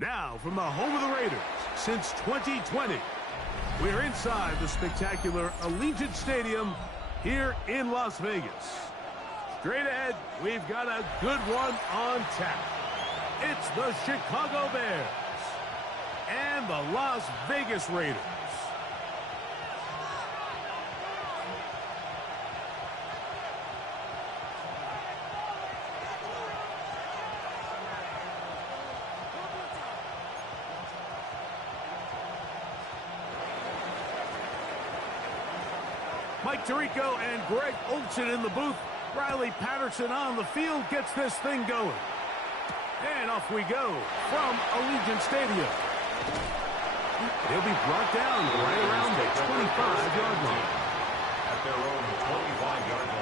Now, from the home of the Raiders since 2020, we're inside the spectacular Allegiant Stadium here in Las Vegas. Straight ahead, we've got a good one on tap. It's the Chicago Bears and the Las Vegas Raiders. Mike Tirico and Greg Olsen in the booth. Riley Patterson on the field gets this thing going. And off we go from Allegiant Stadium. He'll be brought down right around the 25-yard line. At their own 25-yard line.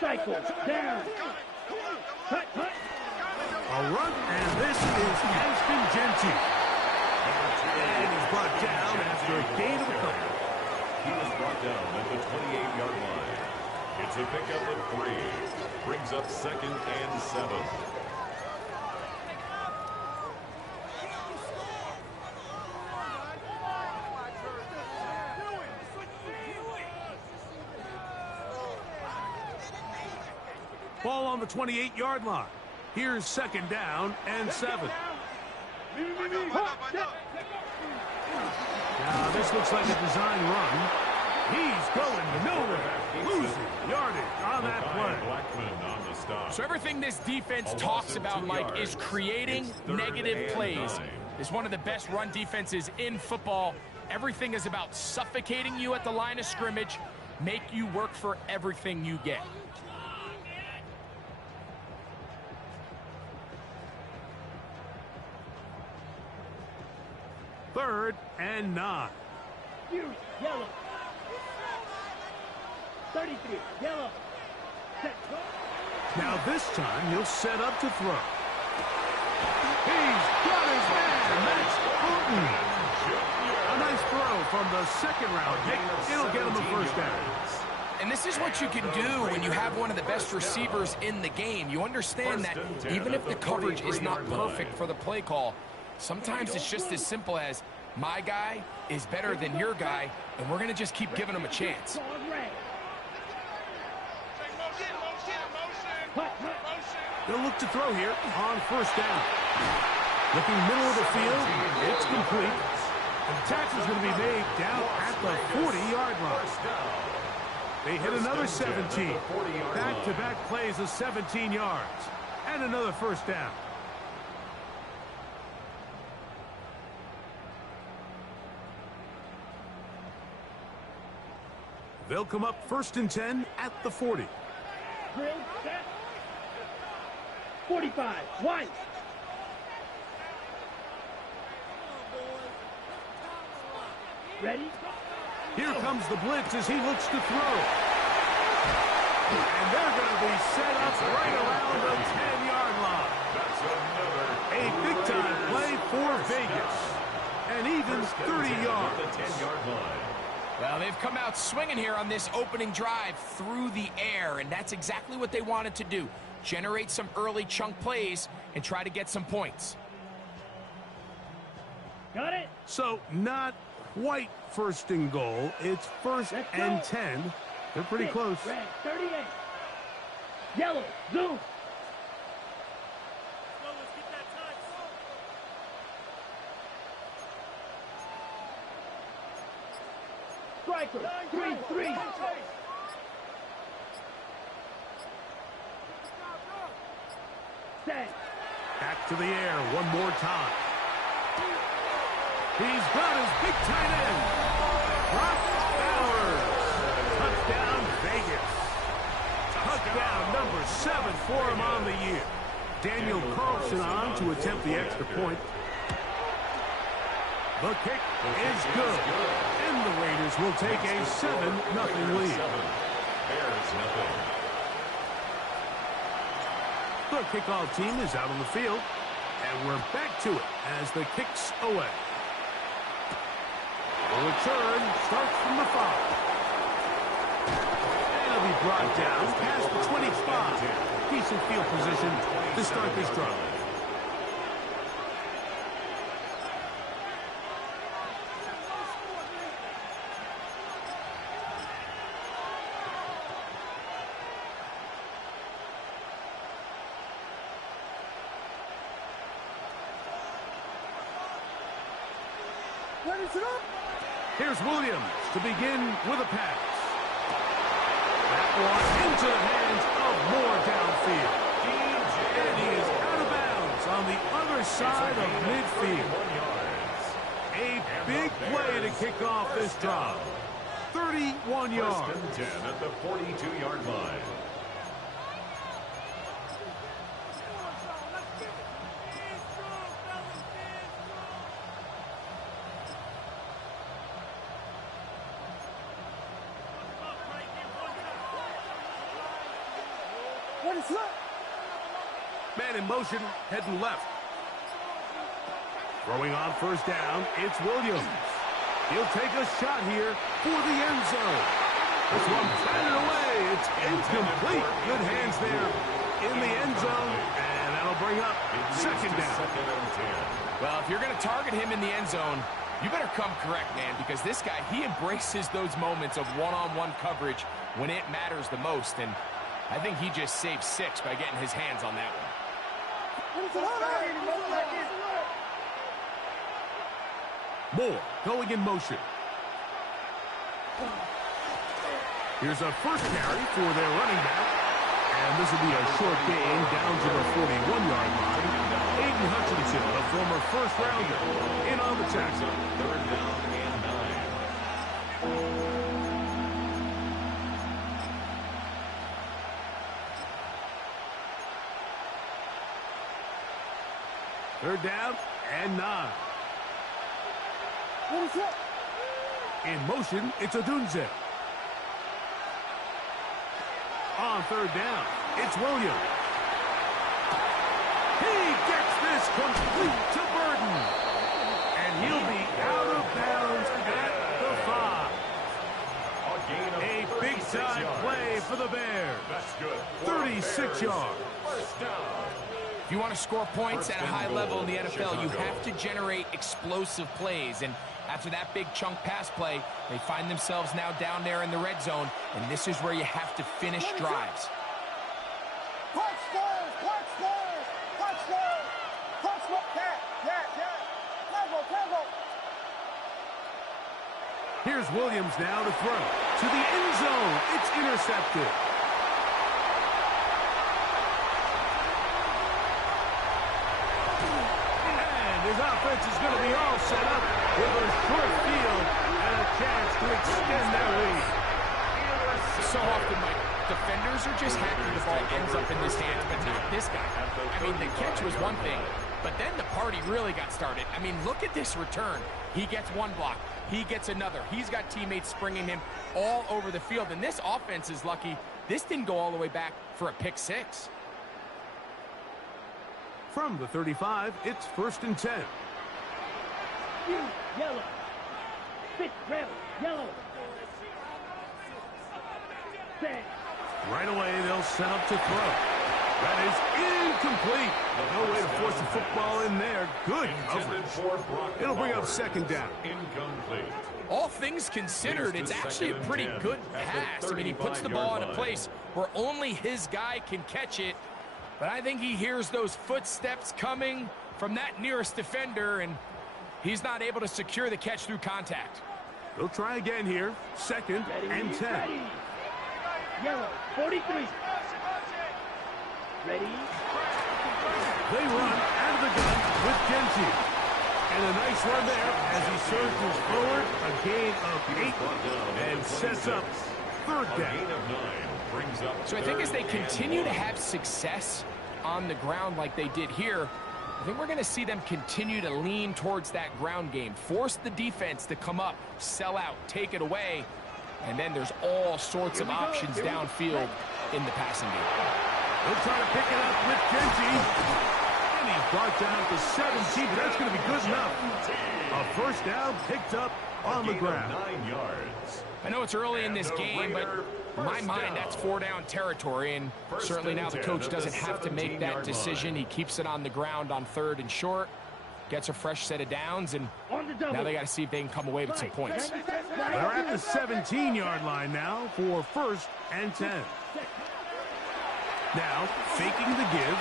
Cycles down. Cut. A run, and this is Ashton Genty. And he's brought down after a gain of a couple. He was brought down at the 28-yard line. It's a pickup of 3. Brings up 2nd and 7. Ball on the 28-yard line. Here's 2nd down and 7. Now, this looks like a design run. He's going nowhere. Losing yardage on that play. So everything this defense talks about, Mike, is creating negative plays. It's one of the best run defenses in football. Everything is about suffocating you at the line of scrimmage, make you work for everything you get. 3rd and 9. Yellow. 33. Yellow. Set. Now this time he'll set up to throw. He's got his man. That's Fulton. A nice throw from the 2nd round pick. It'll get him the 1st down. And this is what you can do when you have one of the best receivers in the game. You understand that even if the coverage is not perfect for the play call, sometimes it's just as simple as my guy is better than your guy, and we're going to just keep giving him a chance. They'll look to throw here on 1st down. Looking middle of the field, it's complete. And the tackle's going to be made down at the 40-yard line. They hit another 17. Back-to-back plays of 17 yards. And another 1st down. They'll come up 1st and 10 at the 40. Drill, set. 45. White. Ready? Here comes the blitz as he looks to throw. And they're going to be set up right around the 10-yard line. A big-time play for Vegas. And even 30 yards. The 10-yard line. Well, they've come out swinging here on this opening drive through the air, and that's exactly what they wanted to do. Generate some early chunk plays and try to get some points. Got it? So not quite 1st and goal. It's 1st and 10. They're pretty close. Red, 38. Yellow, zoom. Striker, 3-3. Set. Back to the air one more time. He's got his big tight end. Brock Bowers. Touchdown, Vegas. Touchdown number 7 for him on the year. Daniel Carlson on to attempt the extra point. The kick is good. And the Raiders will take a 7-0 lead. Bears nothing. The kickoff team is out on the field. And we're back to it as the kick's away. The return starts from the 5. And it'll be brought down past the 25. Decent field position to start this drive. Here's Williams to begin with a pass. That one into the hands of Moore downfield. And he is out of bounds on the other side of midfield. A big play to kick off this drive. 31 yards. First and 10 at the 42-yard line. Man in motion, heading left. Throwing on first down, it's Williams. He'll take a shot here for the end zone. This one batted away. It's incomplete. Good hands there in the end zone. And that'll bring up second down. Well, if you're going to target him in the end zone, you better come correct, man, because this guy, he embraces those moments of one-on-one coverage when it matters the most. And I think he just saved 6 by getting his hands on that one. Moore going in motion. Here's a first carry for their running back. And this will be a short gain down to the 41-yard line. Aiden Hutchinson, the former first-rounder, in on the tackle. Third down and 9. Third down and 9. In motion, it's Odunze. On third down, it's Williams. He gets this complete to Burden. And he'll be out of bounds at the 5. A big-time play for the Bears. That's good. 36 yards. First down. If you want to score points at a high level in the NFL, you have to generate explosive plays. And after that big chunk pass play, they find themselves now down there in the red zone. And this is where you have to finish drives. Here's Williams now to throw. To the end zone. It's intercepted. His offense is going to be all set up with a short field and a chance to extend their lead. So often, Mike, defenders are just happy the ball ends up in his hands, but not this guy. I mean, the catch was one thing, but then the party really got started. I mean, look at this return. He gets one block. He gets another. He's got teammates springing him all over the field, and this offense is lucky. This didn't go all the way back for a pick 6. From the 35, it's first and 10. Yellow. 6 red. Yellow. 6. Right away, they'll set up to throw. That is incomplete. No way to force the football in there. Good coverage. It'll bring up second down. Incomplete. All things considered, it's actually a pretty good pass. I mean, he puts the ball in a place where only his guy can catch it. But I think he hears those footsteps coming from that nearest defender, and he's not able to secure the catch through contact. They'll try again here. Second and 10. Ready. Yellow. 43. Ready. They run out of the gun with Genty. And a nice run there as he surges forward. A gain of 8 and sets up third down. So I think as they continue to have success on the ground like they did here, I think we're going to see them continue to lean towards that ground game, force the defense to come up, sell out, take it away, and then there's all sorts of options downfield in the passing game. He'll try to pick it up with Genji. And he's brought down to 17, but that's going to be good enough. A first down picked up on the ground. 9 yards. I know it's early in this game, but in my mind, that's 4-down territory, and certainly now the coach doesn't have to make that decision. He keeps it on the ground on 3rd and short, gets a fresh set of downs, and now they got to see if they can come away with some points. They're at the 17-yard line now for 1st and 10. Now, faking the give,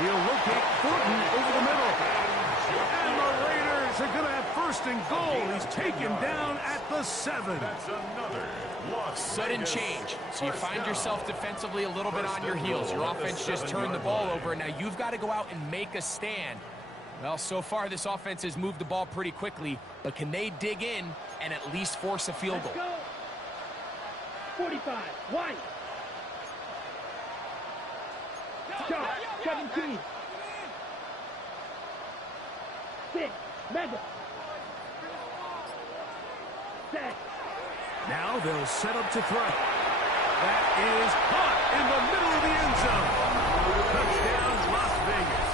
he'll locate Thornton over the middle. And the Raiders are going to have 1st and goal. He's taken down at the 7. That's another Sudden change. So you find yourself defensively a little bit on your heels. Your offense just turned the ball over, and now you've got to go out and make a stand. Well, so far this offense has moved the ball pretty quickly, but can they dig in and at least force a field goal? 45, White. Shot, 17. 6, Mega. Set. Now they'll set up to throw. That is caught in the middle of the end zone. Touchdown, Las Vegas.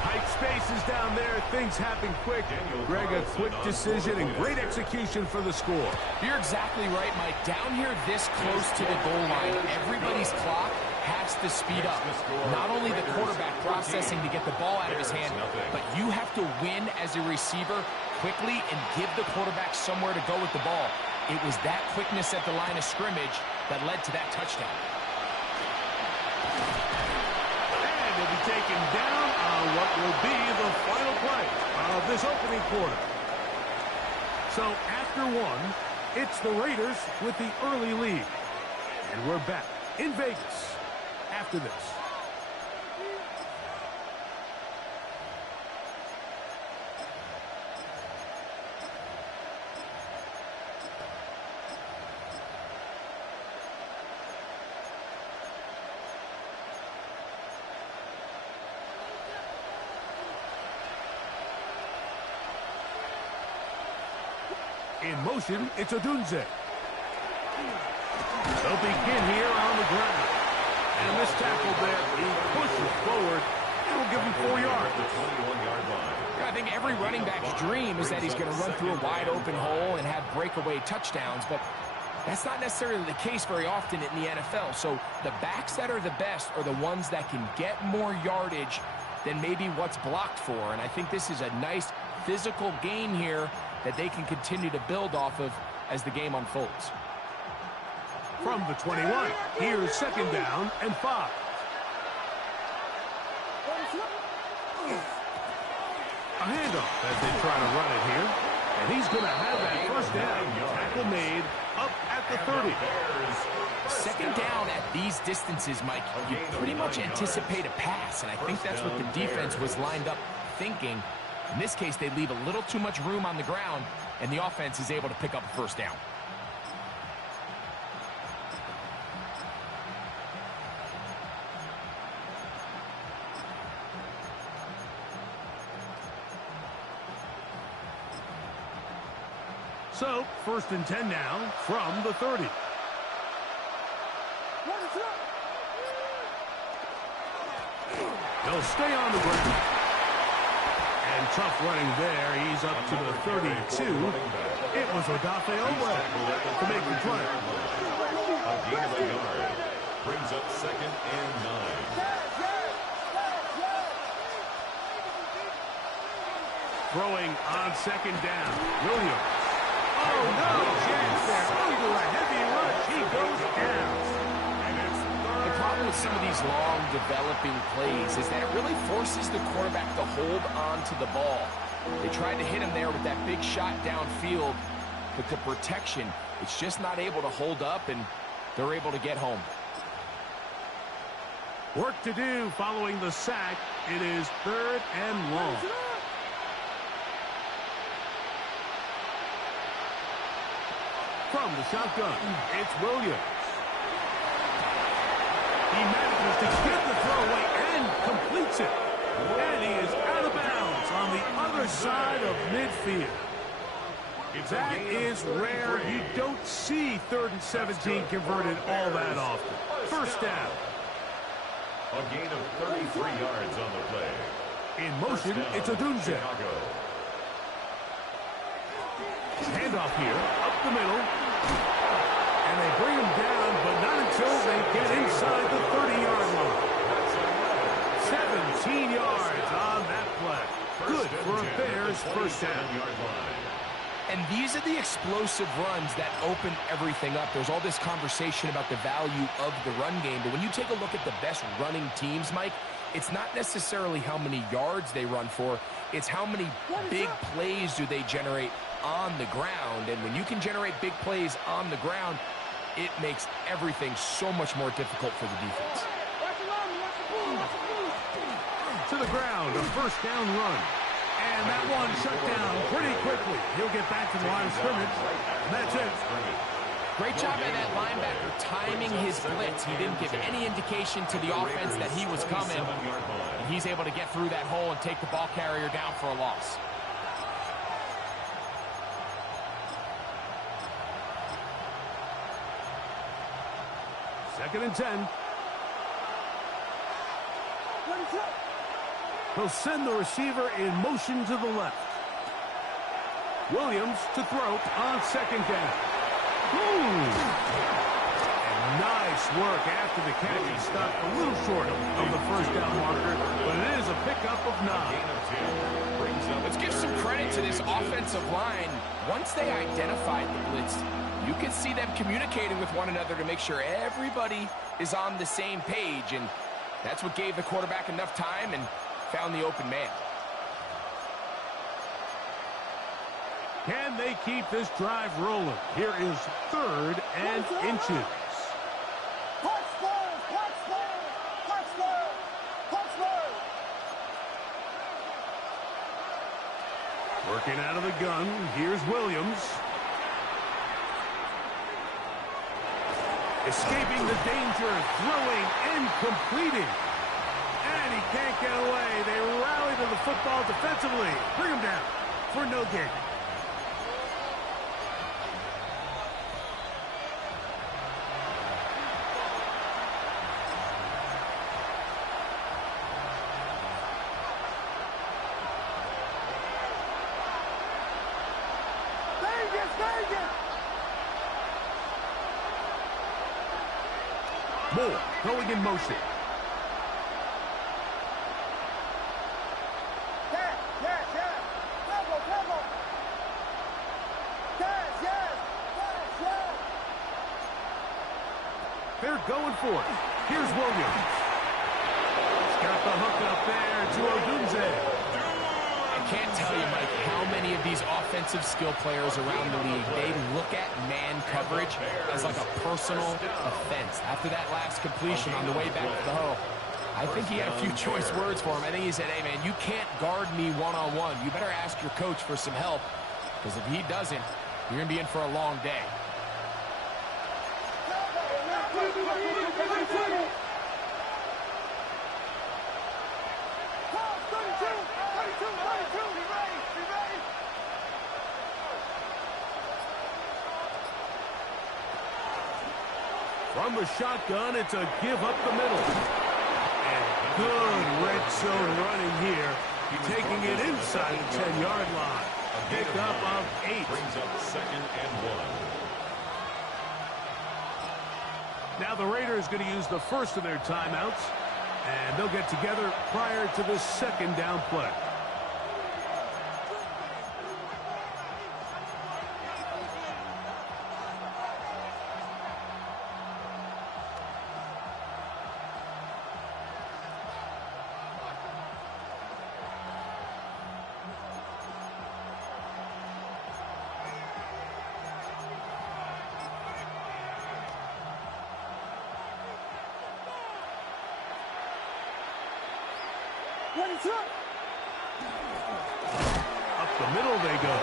Tight spaces down there. Things happen quick. Greg, a quick decision and great execution for the score. You're exactly right, Mike. Down here this close to the goal line, everybody's clock has to speed up. Not only the quarterback processing to get the ball out of his hand, but you have to win as a receiver quickly and give the quarterback somewhere to go with the ball. It was that quickness at the line of scrimmage that led to that touchdown. And he'll be taken down on what will be the final play of this opening quarter. So after 1, it's the Raiders with the early lead. And we're back in Vegas after this. In motion, it's Odunze. They'll begin here on the ground. And this tackle there, he pushes forward. It'll give him 4 yards. The 21-yard line. I think every running back's dream is that he's going to run through a wide open hole and have breakaway touchdowns, but that's not necessarily the case very often in the NFL. So the backs that are the best are the ones that can get more yardage than maybe what's blocked for. And I think this is a nice physical game here that they can continue to build off of as the game unfolds. From the 21, here's 2nd down and 5. A handoff as they try to run it here. And he's going to have that 1st down. Tackle made up at the 30. 2nd down at these distances, Mike, you pretty much anticipate a pass, and I think that's what the defense was lined up thinking. In this case, they leave a little too much room on the ground, and the offense is able to pick up a 1st down. So, 1st and 10 now from the 30. He'll stay on the ground. And tough running there. He's up to the 32. It was Odafe Owe to make the play. A gain of a yard. Brings up 2nd and 9. Throwing on 2nd down. Williams. Oh, no chance there. Under a heavy rush. He goes down. The problem with some of these long developing plays is that it really forces the quarterback to hold on to the ball. They tried to hit him there with that big shot downfield, but the protection, it's just not able to hold up, and they're able to get home. Work to do following the sack. It is 3rd and long. From the shotgun, it's Williams. He manages to get the throw away and That is rare. You don't see 3rd and 17 converted all that often. First down. A gain of 33 yards on the play. In motion, it's Odunze. Handoff here, up the middle. And they bring him down, but not until they get inside the 30-yard line. 17 yards on that play. Good for a Bears first down. And these are the explosive runs that open everything up. There's all this conversation about the value of the run game, but when you take a look at the best running teams, Mike, it's not necessarily how many yards they run for, it's how many big plays do they generate on the ground. And when you can generate big plays on the ground, it makes everything so much more difficult for the defense. To the ground, a first down run. And that one shut down pretty quickly. He'll get back to the line of scrimmage. And that's it. Great job by that linebacker timing his blitz. He didn't give any indication to the offense that he was coming. And he's able to get through that hole and take the ball carrier down for a loss. Second and 10. He'll send the receiver in motion to the left. Williams to throw on second down. And nice work after the catch. He stopped a little short of the first down marker, but it is a pickup of 9. Let's give some credit to this offensive line. Once they identified the blitz, you can see them communicating with one another to make sure everybody is on the same page, and that's what gave the quarterback enough time and found the open man. Can they keep this drive rolling? Here is 3rd and inches. Working out of the gun, here's Williams. Escaping the danger, throwing and completing. And he can't get away. They rally to the football defensively. Bring him down for no gain. Moore going in motion. They're going for it. Here's Williams. He's got the hook up there to Odunze. I can't tell you, Mike, how many of these offensive skill players around the league, they look at man coverage as like a personal offense. After that last completion on the way back to the huddle, I think he had a few choice words for him. I think he said, hey, man, you can't guard me one-on-one. You better ask your coach for some help, because if he doesn't, you're going to be in for a long day. From the shotgun, it's a give up the middle. And good red zone running here. Taking it inside the 10-yard line. A pickup of 8. Brings up 2nd and 1. Now the Raiders going to use the first of their timeouts. And they'll get together prior to the 2nd down play. Up the middle they go.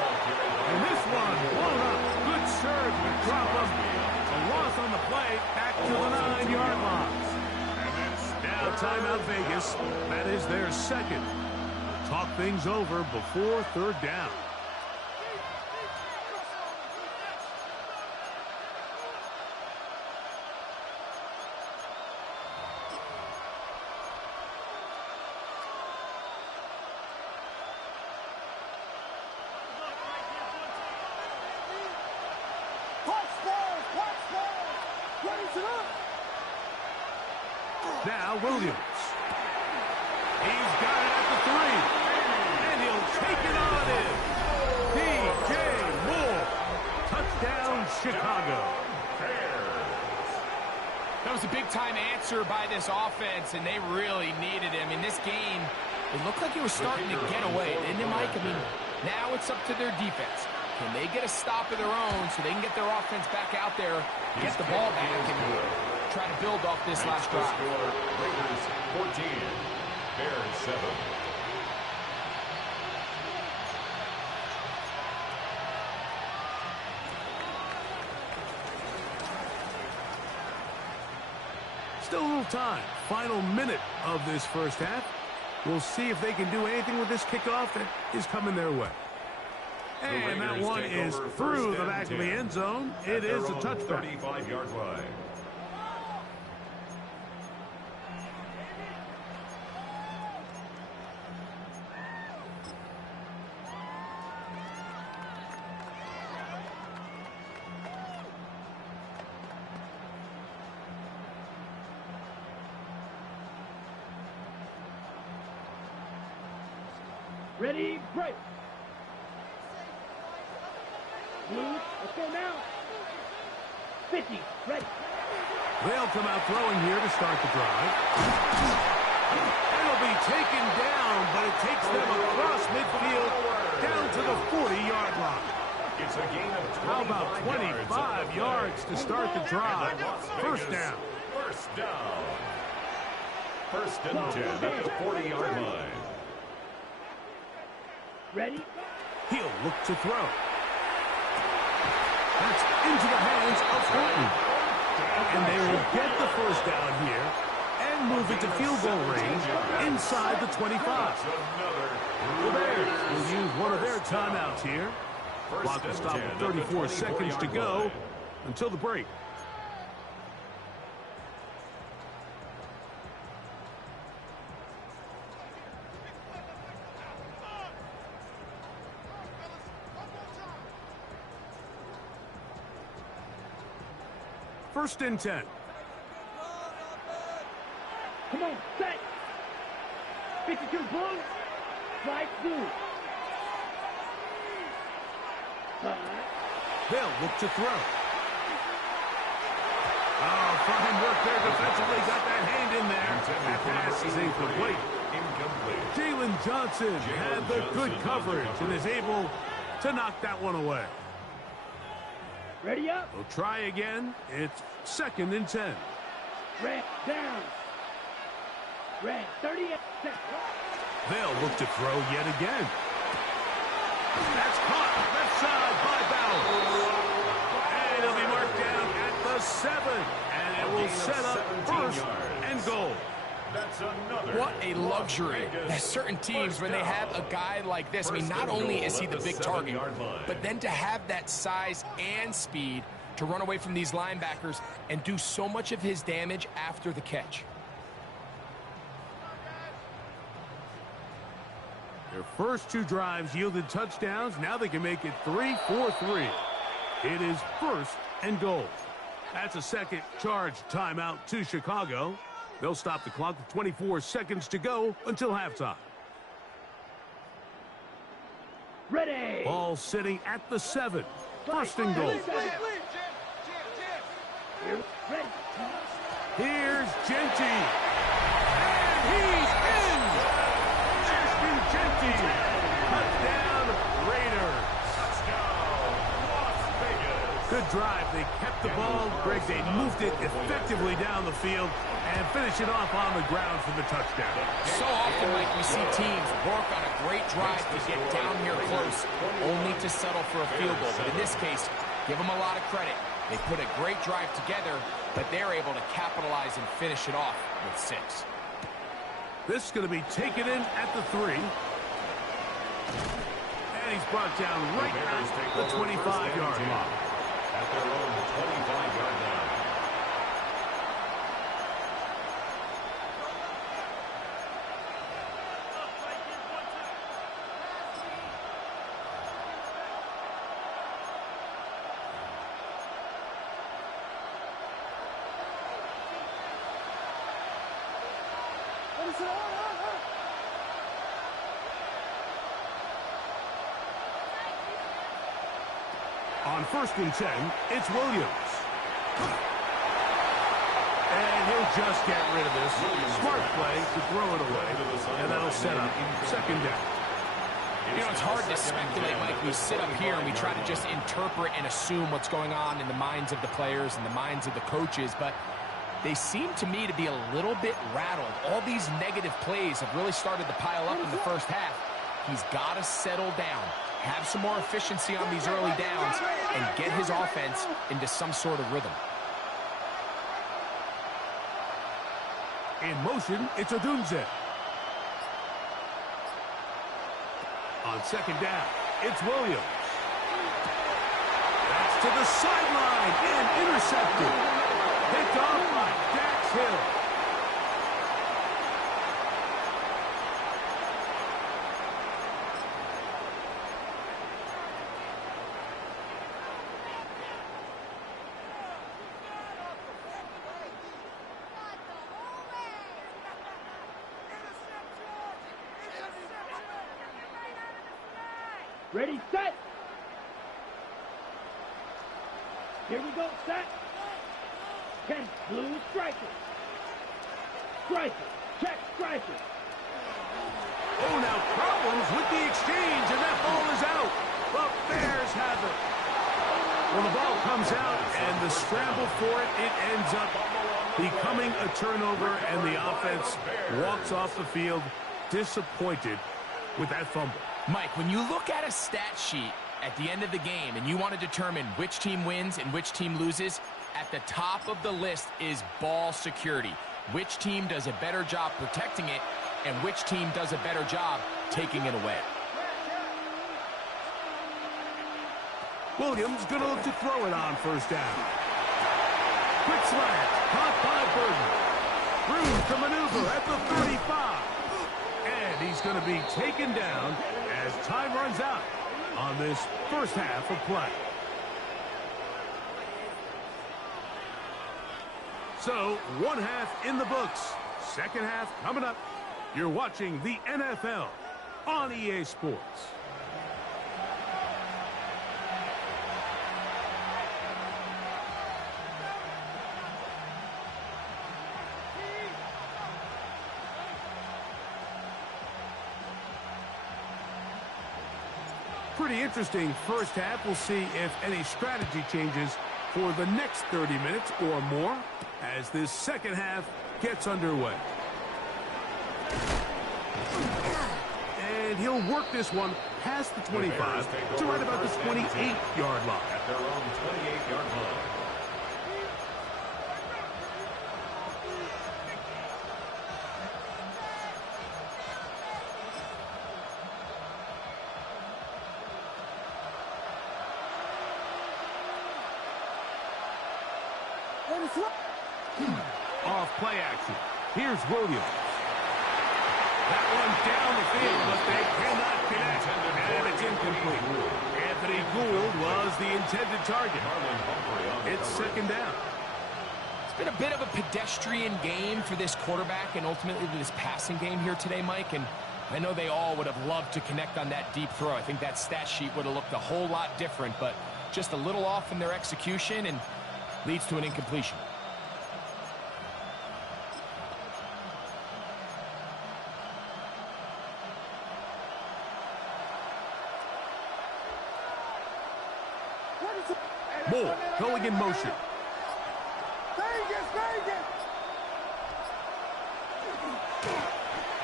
And this one blown up. Good serve to drop him. A loss on the play. Back to the 9-yard line. Now timeout Vegas. That is their second. Talk things over before 3rd down. Now Williams. He's got it at the 3. And he'll take it on in. DJ Moore. Touchdown, Chicago. That was a big-time answer by this offense, and they really needed him. In this game, it looked like he was starting to get away, didn't it, Mike? I mean, now it's up to their defense. Can they get a stop of their own so they can get their offense back out there, get the ball back, and try to build off this last drive? Raiders 14, Bears 7. Still a little time. Final minute of this first half. We'll see if they can do anything with this kickoff that is coming their way. And that one is through the back of the end zone. It is a touchback. 35-yard line. Ready, break. Blue, let's go now. 50, ready. They'll come out throwing here to start the drive. It'll be taken down, but it takes them across midfield down to the 40-yard line. It's a gain of 25 How about 25 yards to start the drive? First down. First down. First and 10 at the 40-yard line. Ready? He'll look to throw. That's into the hands of Horton. And they will get the first down here and move it to field goal range inside the 25. The Bears will use one of their timeouts here. Clock will stop with 34 seconds to go until the break. First and 10. Come on, set. 52 blue. Strike blue. They'll look to throw. Oh, fine work there defensively. Got that hand in there. That pass is incomplete. Jalen Johnson had the good coverage and is able to knock that one away. Ready up. We'll try again. It's second and 10. Red down. Red 38. They'll look to throw yet again. That's caught left side by Bauer. And it'll be marked down at the 7. And it will set up first and goal. That's another. What a luxury. There's certain teams, when they have a guy like this, I mean, not only is he the big target, but then to have that size and speed to run away from these linebackers and do so much of his damage after the catch. Their first two drives yielded touchdowns. Now they can make it 3-4-3. It is first and goal. That's a second charge timeout to Chicago. They'll stop the clock with 24 seconds to go until halftime. Ready. Ball sitting at the 7. First and goal. Ready. Here's Genty. And he's in. Ashton Genty. Touchdown Raiders. Good drive. They kept the ball. Greg, they moved it effectively down the field and finish it off on the ground for the touchdown. So often, like, we see teams work on a great drive to get down here close, only to settle for a field goal. But in this case, give them a lot of credit. They put a great drive together, but they're able to capitalize and finish it off with 6. This is going to be taken in at the 3. And he's brought down right at the 25-yard line. At their own 25-yard line. On 1st and 10, it's Williams. And he'll just get rid of this. Smart play to throw it away. And that'll set up 2nd down. You know, it's hard to speculate, Mike. We sit up here and we try to just interpret and assume what's going on in the minds of the players and the minds of the coaches, but they seem to me to be a little bit rattled. All these negative plays have really started to pile up in the first half. He's got to settle down, have some more efficiency on these early downs, and get his offense into some sort of rhythm. In motion, it's Odunze. On 2nd down, it's Williams. That's to the sideline and intercepted. Picked off by Dax Hill. Ready, set. Here we go, set. 10, blue striker. Striker, check striker. Oh, now problems with the exchange, and that ball is out. The Bears have it. Well, the ball comes out, and the scramble for it, it ends up becoming a turnover, and the offense walks off the field disappointed with that fumble. Mike, when you look at a stat sheet at the end of the game and you want to determine which team wins and which team loses, at the top of the list is ball security. Which team does a better job protecting it and which team does a better job taking it away. Williams going to look to throw it on 1st down. Quick slant, caught by Burton. Room to maneuver at the 35. And he's going to be taken down as time runs out on this first half of play. So, 1 half in the books. 2nd half coming up. You're watching the NFL on EA Sports. Pretty interesting first half. We'll see if any strategy changes for the next 30 minutes or more as this 2nd half gets underway. And he'll work this one past the 25 to right about the 28-yard line. At their own 28-yard line. Off play action. Here's Williams. That one down the field, but they cannot connect. And it's incomplete. Anthony Gould was the intended target. It's 2nd down. It's been a bit of a pedestrian game for this quarterback and ultimately this passing game here today, Mike. And I know they all would have loved to connect on that deep throw. I think that stat sheet would have looked a whole lot different, but just a little off in their execution and leads to an incompletion. Moore going in motion.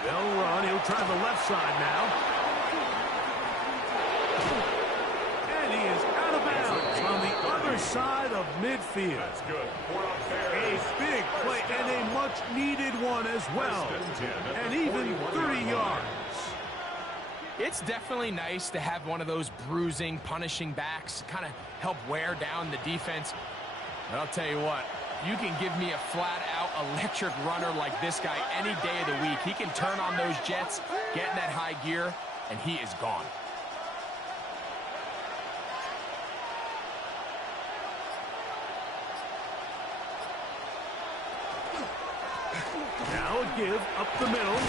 They'll run. He'll try the left side now. And he is out of bounds on the other side of midfield. That's good. A big play and a much-needed one as well. And even 30 yards. It's definitely nice to have one of those bruising, punishing backs kind of help wear down the defense. But I'll tell you what, you can give me a flat-out electric runner like this guy any day of the week. He can turn on those jets, get in that high gear, and he is gone. Now give up the middle.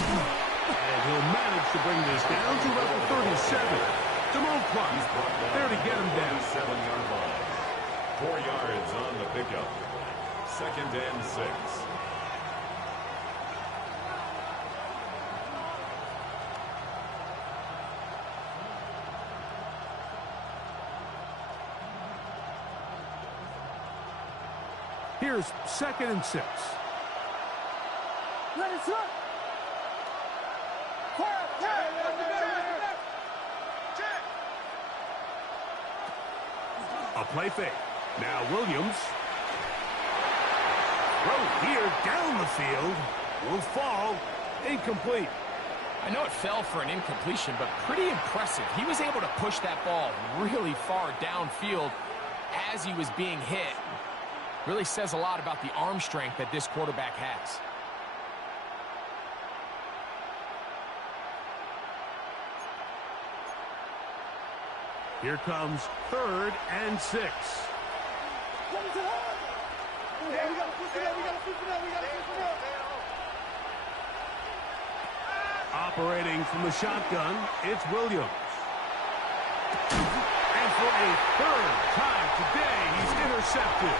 And he'll manage to bring this down to about the 37. Simone Clark there to get him down. 7-yard line. 4 yards on the pickup. 2nd and 6. Here's 2nd and 6. A play fake. Now Williams. Throw here down the field. Will fall. Incomplete. I know it fell for an incompletion, but pretty impressive. He was able to push that ball really far downfield as he was being hit. Really says a lot about the arm strength that this quarterback has. Here comes 3rd and 6. Operating from the shotgun, it's Williams. And for a 3rd time today, he's intercepted.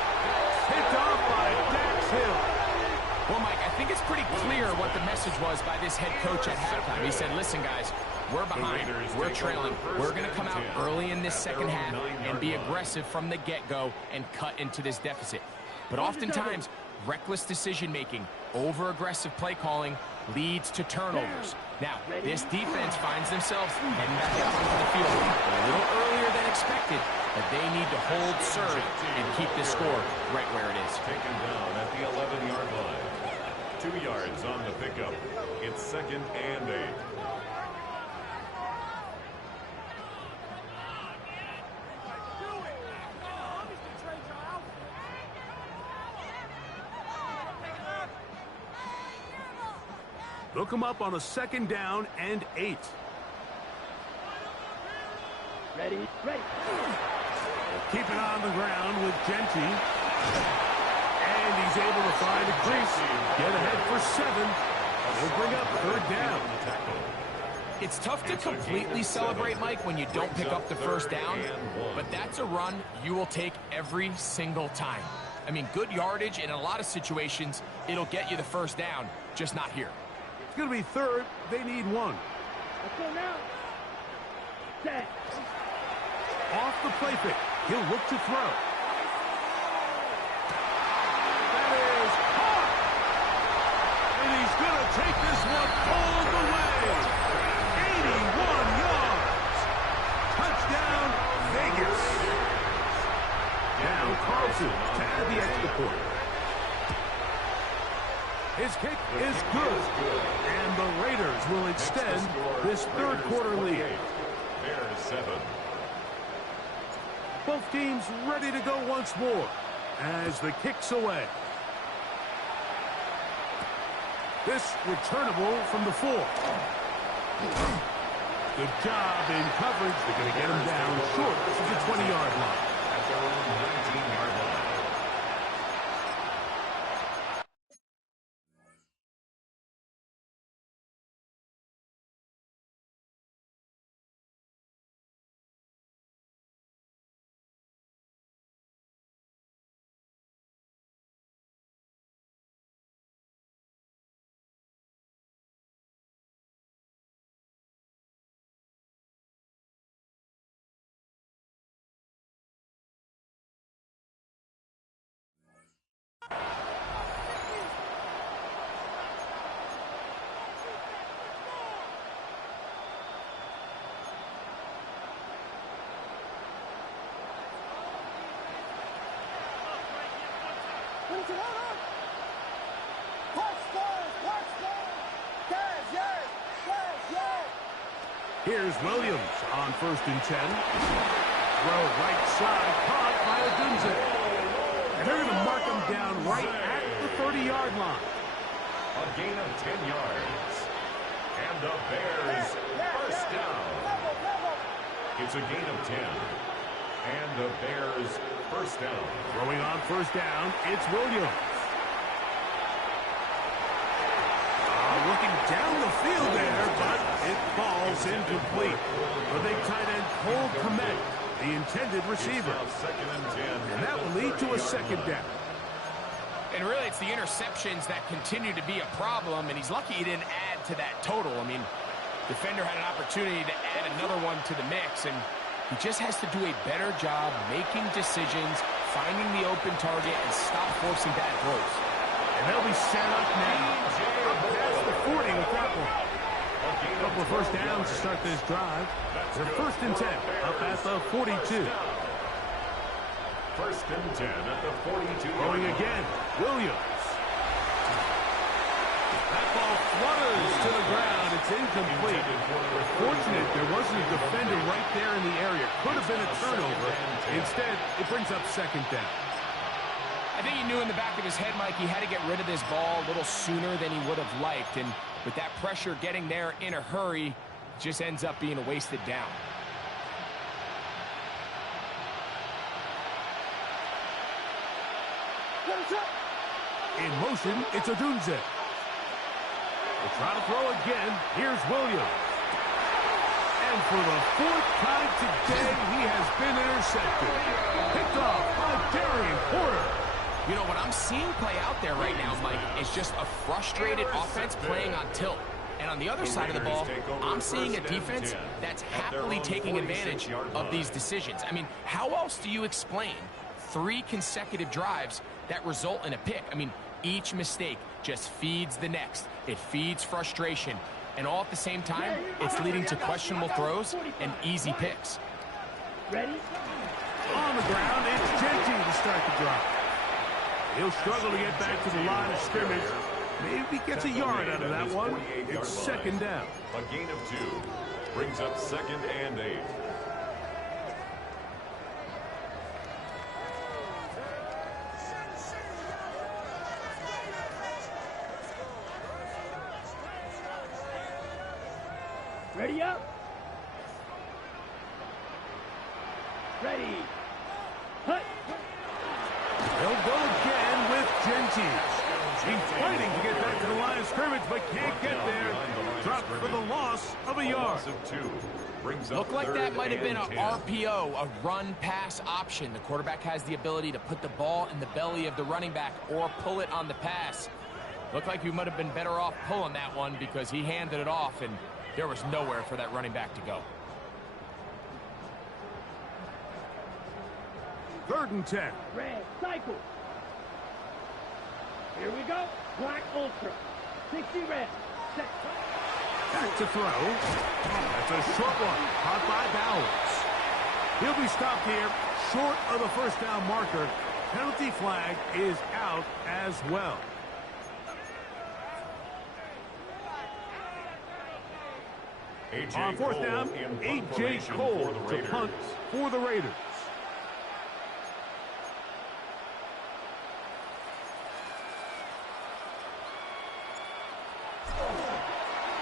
Picked off by Dax Hill. Well, Mike, I think it's pretty clear what the message was by this head coach at halftime. He said, listen, guys, we're behind. We're trailing. We're going to come out early in this second half and be aggressive from the get-go and cut into this deficit. But oftentimes, reckless decision-making, over-aggressive play calling leads to turnovers. Now, this defense finds themselves heading back out onto the field a little earlier than expected, but they need to hold serve and keep this score right where it is. Taken down at the 11-yard line. 2 yards on the pickup. It's 2nd and 8. They'll come up on a 2nd down and 8. Ready. Keep it on the ground with Genty. And he's able to find a crease. Get ahead for 7. They'll bring up 3rd down. It's tough to completely celebrate, Mike, when you don't pick up the 1st down, but that's a run you will take every single time. I mean, good yardage, and in a lot of situations, it'll get you the 1st down, just not here. It's going to be 3rd. They need 1. Let's go now. Set. Off the play fake. He'll look to throw. That is caught. And he's going to take this one all the way. 81 yards. Touchdown, Vegas. Now Carlson to add the extra point. His kick is good. And the Raiders will extend this 3rd quarter lead. Bears 7. Both teams ready to go once more as the kick's away. This returnable from the 4. Good job in coverage. They're going to get him down short of the 20-yard line. At their own 19-yard line. Here's Williams on 1st and 10. Throw right side, caught by Odunze. And they're going to mark him down right at the 30-yard line. A gain of 10 yards. And the Bears first down. It's a gain of 10. And the Bears first down. Throwing on 1st down, it's Williams. Down the field there, but it falls incomplete. The big tight end, Cole Kmet, the intended receiver. And that will lead to a second down. And really, it's the interceptions that continue to be a problem, and he's lucky he didn't add to that total. I mean, defender had an opportunity to add another one to the mix, and he just has to do a better job making decisions, finding the open target, and stop forcing bad throws. And they'll be set up now. Up past the 40 with that one. A couple of first downs to start this drive. They're 1st and 10, up at the 42. 1st and 10 at the 42. Going again, Williams. That ball flutters to the ground. It's incomplete. Fortunate there wasn't a defender right there in the area. Could have been a turnover. Instead, it brings up 2nd down. I think he knew in the back of his head, Mike, he had to get rid of this ball a little sooner than he would have liked. And with that pressure getting there in a hurry, it just ends up being a wasted down. In motion, it's Odunze. They'll try to throw again. Here's Williams. And for the 4th time today, he has been intercepted. Picked off by Darian Porter. You know, what I'm seeing play out there right now, Mike, is just a frustrated offense playing on tilt. And on the other side of the ball, I'm seeing a defense that's happily taking advantage of these decisions. I mean, how else do you explain 3 consecutive drives that result in a pick? I mean, each mistake just feeds the next. It feeds frustration. And all at the same time, it's leading to questionable throws and easy picks. Ready? On the ground, it's Genty to start the drive. He'll struggle to get back to the line of scrimmage. Maybe gets a yard out of that one. It's 2nd down. A gain of 2 brings up 2nd and 8. Ready up. Ready. Hut. They'll go again with Genty. He's fighting to get back to the line of scrimmage, but can't get there. Dropped for the loss of a yard. Looked like that might have been a RPO, a run-pass option. The quarterback has the ability to put the ball in the belly of the running back or pull it on the pass. Looked like he might have been better off pulling that one because he handed it off, and there was nowhere for that running back to go. 3rd and 10. Red. Cycle. Here we go. Black Ultra. 60 red. Set. Back to throw. That's a short one. Caught by Bowers. He'll be stopped here short of the 1st down marker. Penalty flag is out as well. On 4th down, A.J. Cole to punt for the Raiders.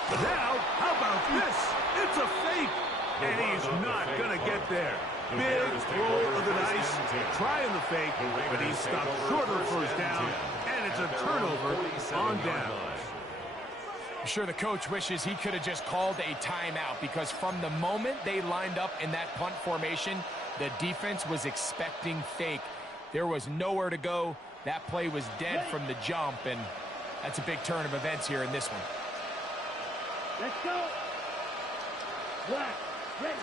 But now, how about this? It's a fake, and he's not going to get there. Big roll of the dice, trying the fake, but he's stopped short of the 1st down, and it's a turnover on down. I'm sure the coach wishes he could have just called a timeout because from the moment they lined up in that punt formation, the defense was expecting fake. There was nowhere to go. That play was dead from the jump, and that's a big turn of events here in this one. Let's go. Black. Ready.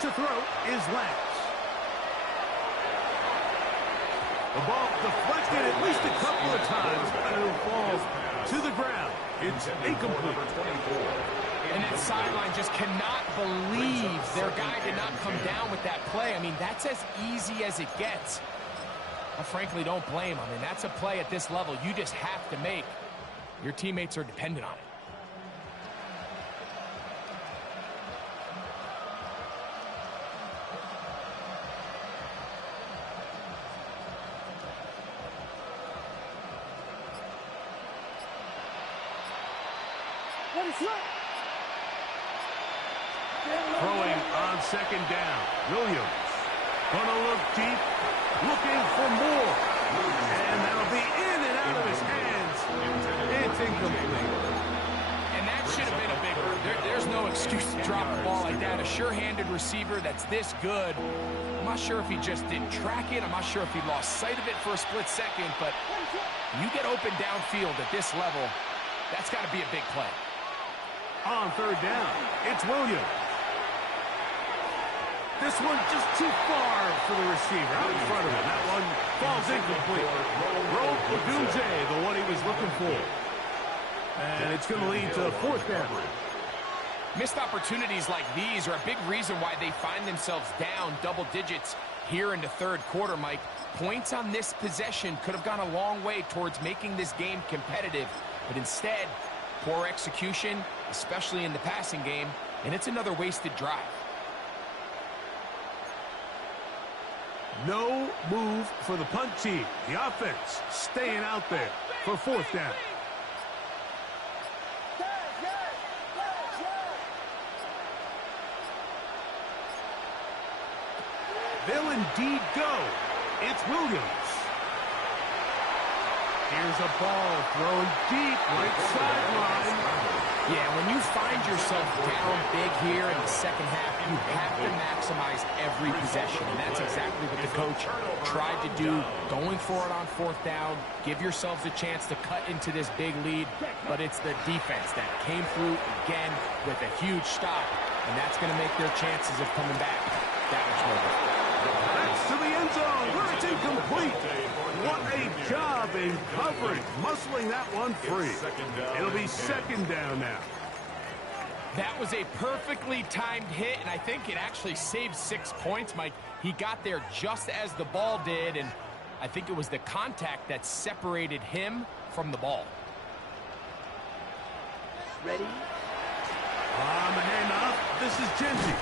To throw is Lance. The ball deflected at least a couple of times, but it'll fall to the ground. It's incomplete. And that sideline just cannot believe their guy did not come down with that play. I mean, that's as easy as it gets. I frankly don't blame him. I mean, that's a play at this level you just have to make. Your teammates are dependent on it. Throwing on 2nd down. Williams gonna look deep, looking for more. And that'll be in and out of his hands. It's incomplete. And should have been a big one. There's no excuse to drop a ball like that. A sure-handed receiver that's this good. I'm not sure if he just didn't track it. I'm not sure if he lost sight of it for a split second, but you get open downfield at this level, that's got to be a big play. On third down, it's Williams. This one just too far for the receiver out in front of him. That one falls incomplete. Rome Odunze, the one he was looking for. And it's going to lead to fourth down. Missed opportunities like these are a big reason why they find themselves down double digits here in the third quarter, Mike. Points on this possession could have gone a long way towards making this game competitive, but instead, poor execution, especially in the passing game, and it's another wasted drive. No move for the punt team. The offense staying out there for fourth down. They'll indeed go. It's Williams. Here's a ball thrown deep right sideline. Yeah, when you find yourself down big here in the second half, you have to maximize every possession, and that's exactly what the coach tried to do, going for it on fourth down. Give yourselves a chance to cut into this big lead, but it's the defense that came through again with a huge stop, and that's going to make their chances of coming back that much more difficult. That's to the end zone where it's incomplete. What a job in coverage, muscling that one free. It'll be second down now. That was a perfectly timed hit, and I think it actually saved 6 points, Mike. He got there just as the ball did, and I think it was the contact that separated him from the ball. Ready? On the handoff, this is Genji.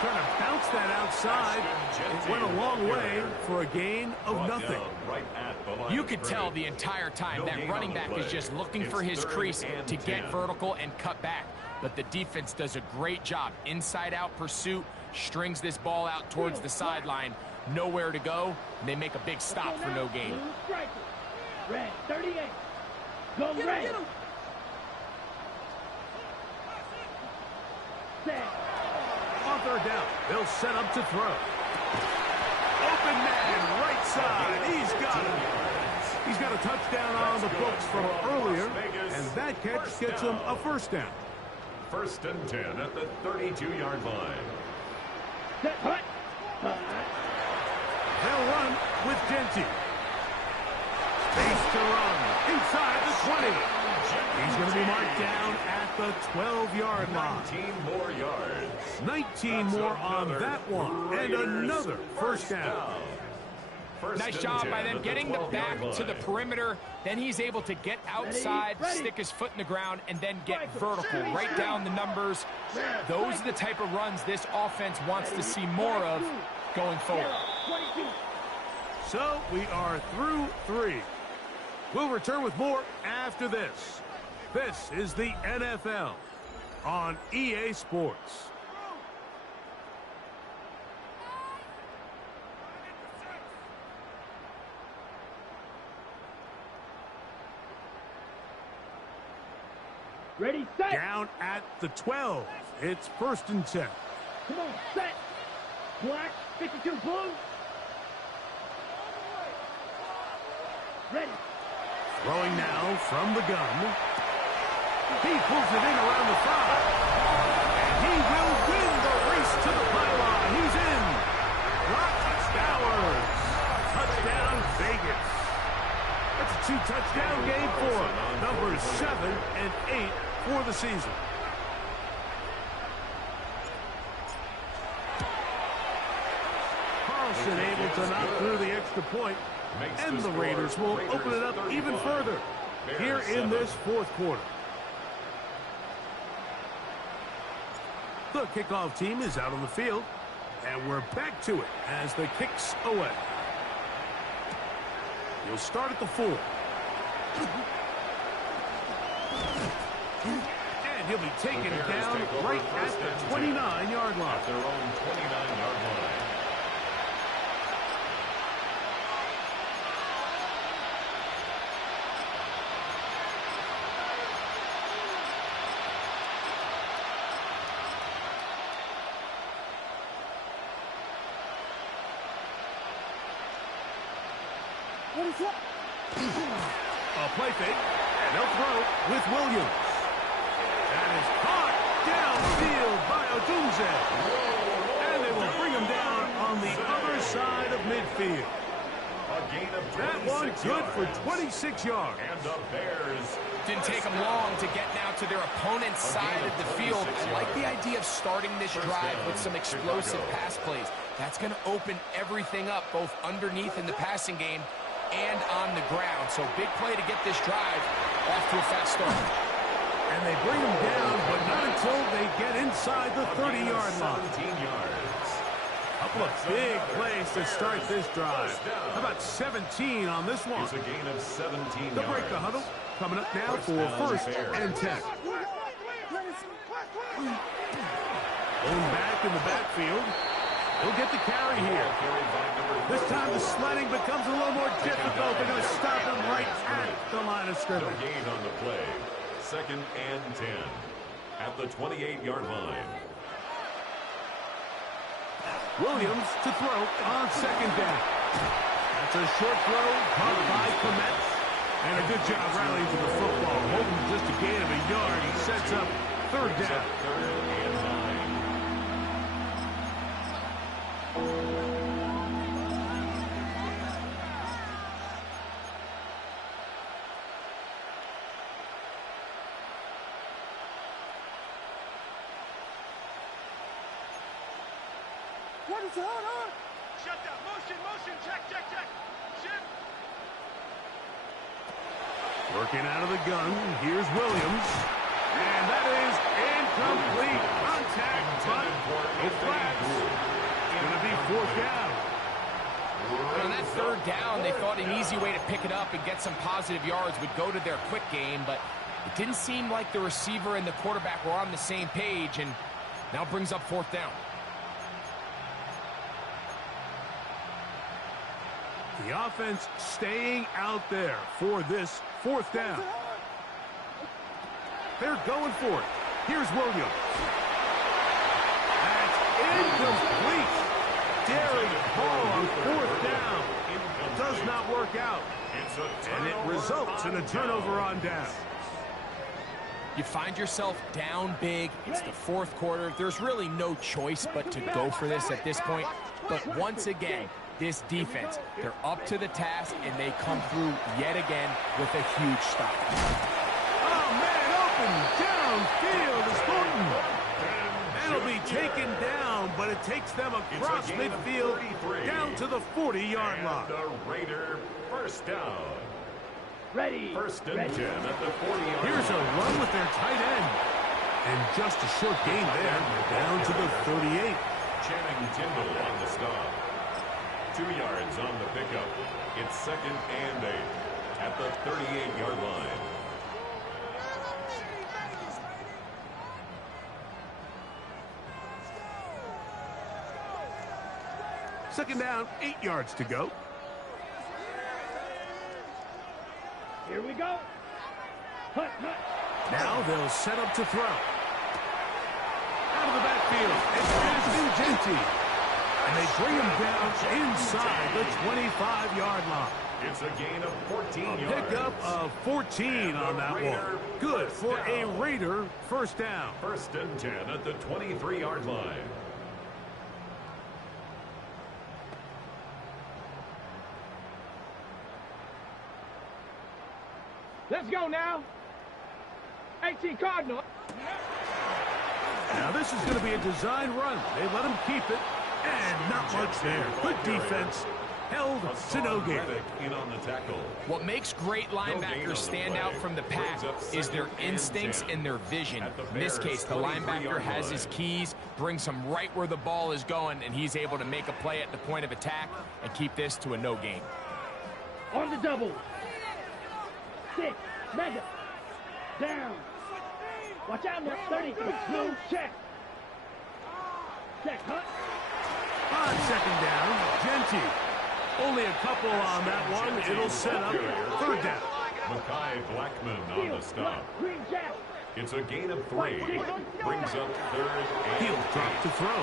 Trying to bounce that outside. It went a long way for a gain of nothing. You could tell the entire time that running back is just looking for his crease to get vertical and cut back. But the defense does a great job. Inside-out pursuit, strings this ball out towards the sideline. Nowhere to go, and they make a big stop for no gain. Red, 38. Go red. Set. On third down, they'll set up to throw. Open man, right side. He's got it. He's got a touchdown on the books from earlier, and that catch gets him a first down. First and 10 at the 32-yard line. Set, hut. They'll run with Genty. Space to run inside the 20. He's going to be marked down at the 12-yard line. 19 more yards. 19 more on that one, and another first down. Nice job by them getting the back to the perimeter. Then he's able to get outside, stick his foot in the ground, and then get vertical, right down the numbers. Those are the type of runs this offense wants to see more of going forward. So we are through 3. We'll return with more after this. This is the NFL on EA Sports. Ready, set. Down at the 12. It's first and 10. Come on, set. Black, 52 blue. Ready. Throwing now from the gun. He pulls it in around the 5. And he will win the race to the pylon. He's in. Touchdown. Touchdown Vegas. That's a 2-touchdown game for him. Numbers 7 and 8 for the season. Carlson able to knock through the extra point. And the Raiders will open it up even further here in this fourth quarter. The kickoff team is out on the field, and we're back to it as the kick's away. He'll start at the 4. And he'll be taken down right at the 29-yard line. At their own 29-yard line. A play fake, and they'll throw with Williams. That is caught downfield by Odunze. And they will bring him down on the other side of midfield. That one good for 26 yards. And the Bears. Didn't take them long to get now to their opponent's side of the field. I like the idea of starting this drive with some explosive pass plays. That's going to open everything up, both underneath in the passing game and on the ground. So big play to get this drive off to a fast start. And they bring him down, but not until they get inside the 30-yard line. 17 yards. Couple of big plays to start this drive. How about 17 on this one? It's a gain of 17 yards. They'll break the huddle. Coming up now for first and 10. Going back in the backfield. He'll get the carry here. This time the sledding becomes a little more difficult. They're going to stop him right at the line of scrimmage. No gain on the play. Second and 10 at the 28-yard line. Williams to throw on second down. That's a short throw caught by Komet. And a good job rallying to the football. Holding just a gain of a yard. He sets up third down. Third and 9. Shut down. Motion. Check. Shift. Working out of the gun. Here's Williams. And that is incomplete. Contact, but no flags. It's going to be fourth down. On that third down, they thought an easy way to pick it up and get some positive yards would go to their quick game, but it didn't seem like the receiver and the quarterback were on the same page, and now brings up fourth down. The offense staying out there for this fourth down. They're going for it. Here's Williams. That's incomplete. Daring ball on fourth down. Does not work out. And it results in a turnover on down. You find yourself down big. It's the fourth quarter. There's really no choice but to go for this at this point. But once again, this defense, they're up to the task, and they come through yet again with a huge stop. Oh, man, open downfield is Thornton. That'll be taken down, but it takes them across midfield down to the 40-yard line. the Raider first down. Ready. First and 10 at the 40-yard Here's a run with their tight end. And just a short gain there, down to the 38. Channing Tindall on the stop. 2 yards on the pickup. It's second and 8 at the 38-yard line. Second down, 8 yards to go. Here we go. Hut. Now they'll set up to throw. Out of the backfield, it's Nugenti. And they bring him down inside the 25-yard line. It's a gain of 14 yards. Pickup of 14 on that one. Good for a Raider first down. First and 10 at the 23-yard line. Let's go now. 18 Cardinal. Now this is going to be a design run. They let him keep it. And not much there. Good defense. Held to no gain. In on the tackle. What makes great linebackers stand out from the pack is their instincts and their vision. In this case, the linebacker has his keys, brings him right where the ball is going, and he's able to make a play at the point of attack and keep this to a no gain. On the double. 6. Mega. Down. Watch out now. 30. Blue check. Check, Hut. On second down, Genty. Only a couple on that one. It'll set up third down. Mekhi Blackman on the stop. Green jack. It's a gain of 3. Brings up third and He'll drop to throw.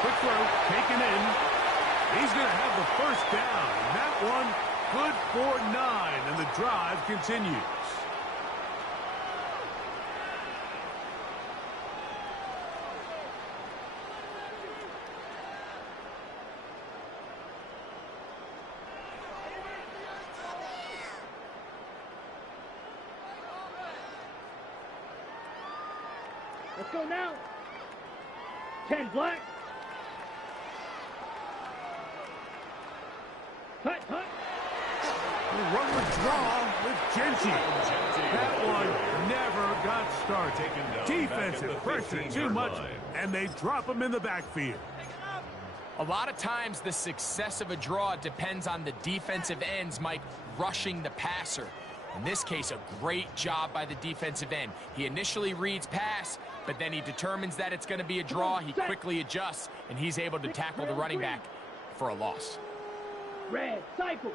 Quick throw, taken in. He's going to have the first down. And that one, good for 9, and the drive continues. Let's go now. 10 black. Cut. Run with draw with Genty. That one never got started. Defensive pressure too much, and they drop him in the backfield. A lot of times the success of a draw depends on the defensive ends, Mike, rushing the passer. In this case, a great job by the defensive end. He initially reads pass, but then he determines that it's going to be a draw. He quickly adjusts, and he's able to tackle the running back for a loss. Red, cycle.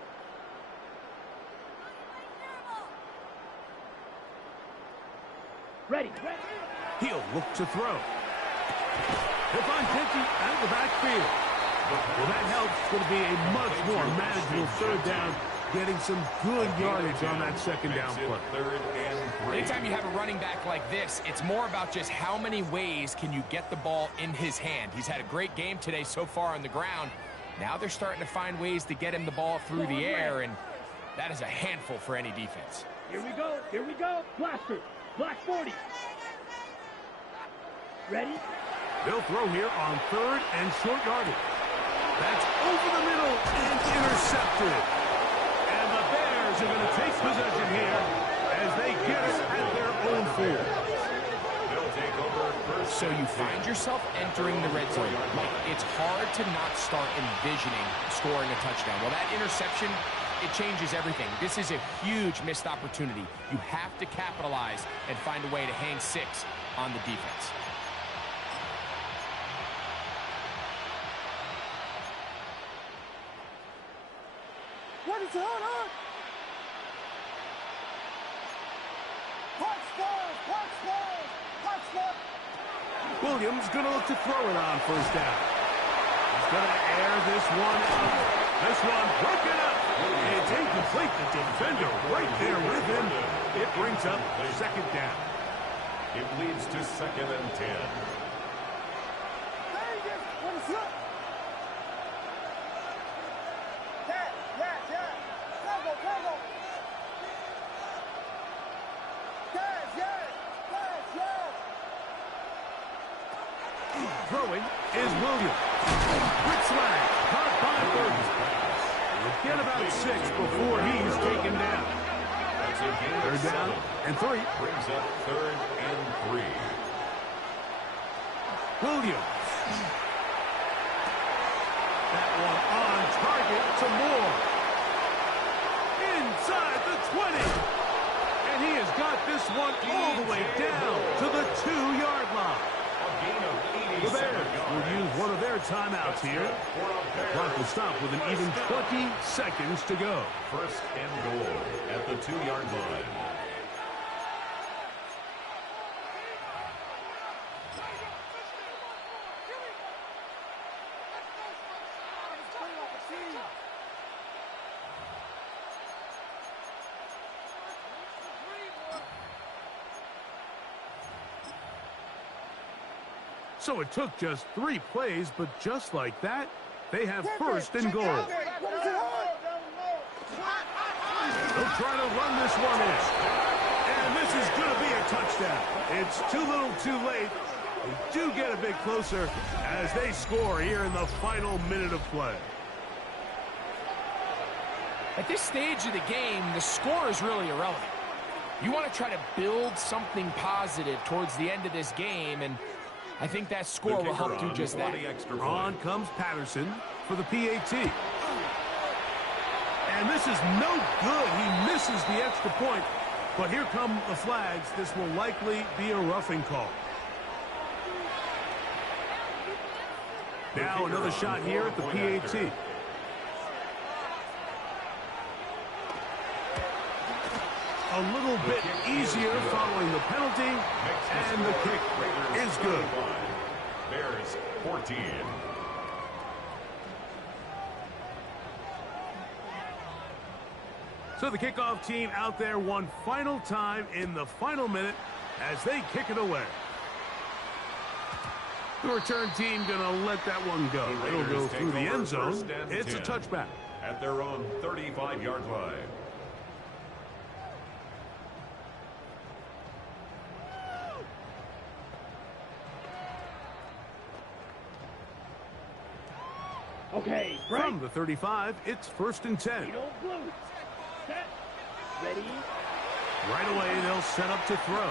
Ready. He'll look to throw. He'll find Genty out of the backfield. Well, that helps. It's going to be a much more manageable third down, getting some good yardage on that second down play. Anytime you have a running back like this, it's more about just how many ways can you get the ball in his hand. He's had a great game today so far on the ground. Now they're starting to find ways to get him the ball through the air, and that is a handful for any defense. Here we go. Blaster. Black 40. Ready? They'll throw here on third and short yardage. That's over the middle and intercepted. And the Bears are going to take possession here as they get it at their own field. They'll take over first. So you find yourself entering the red zone. Mike, it's hard to not start envisioning scoring a touchdown. Well, that interception, it changes everything. This is a huge missed opportunity. You have to capitalize and find a way to hang 6 on the defense. What is it on? Touchdown! Williams going to look to throw it on first down. He's going to air this one out. This one broken up. It's incomplete. The defender right there with him. It brings up second down. It leads to 2nd and 10. What is it? Throwing is Williams. Quick swag, caught by Burton. We'll get about 6 before he's taken down. That's a gain of Third down 7. and 3. Brings up 3rd and 3. Williams. That one on target to Moore. Inside the 20. And he has got this one all the way down to the 2-yard line. A gain of The 87 Bears will yards. use one of their timeouts here. The clock will stop with an even 20 seconds to go. 1st and goal at the 2-yard line. So it took just 3 plays, but just like that, they have first and goal. They'll try to run this one in. And this is going to be a touchdown. It's too little too late. They do get a bit closer as they score here in the final minute of play. At this stage of the game, the score is really irrelevant. You want to try to build something positive towards the end of this game, and I think that score will help do just that. On comes Patterson for the PAT. And this is no good. He misses the extra point. But here come the flags. This will likely be a roughing call. Now another shot here at the PAT. A little bit easier following the penalty, and the kick is good. Bears 14. So the kickoff team out there one final time in the final minute as they kick it away. The return team going to let that one go. It'll go through the end zone. It's a touchback. At their own 35-yard line. Okay, break. From the 35, it's 1st and 10. Blue. Set. Ready. Right away, they'll set up to throw.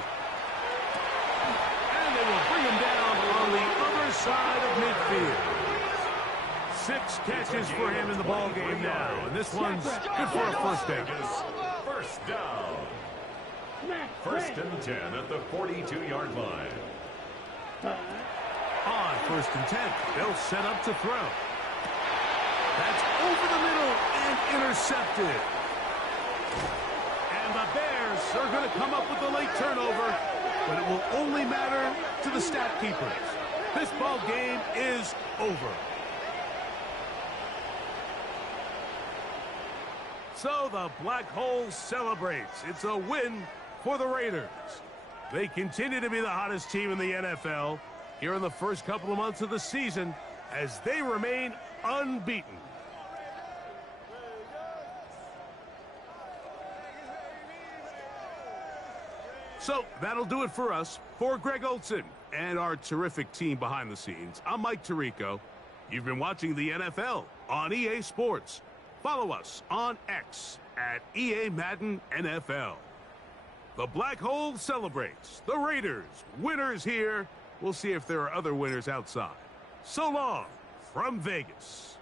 And they will bring him down on the other side of midfield. 6 catches for him in the ball game now. And this one's good for a first down. First down. First and 10 at the 42-yard line. On 1st and 10, they'll set up to throw. That's over the middle and intercepted. And the Bears are going to come up with a late turnover, but it will only matter to the stat keepers. This ball game is over. So the Black Hole celebrates. It's a win for the Raiders. They continue to be the hottest team in the NFL here in the first couple of months of the season as they remain unbeaten. So that'll do it for us. For Greg Olson and our terrific team behind the scenes, I'm Mike Tirico. You've been watching the NFL on EA Sports. Follow us on X at EA Madden NFL. The Black Hole celebrates. The Raiders, winners here. We'll see if there are other winners outside. So long from Vegas.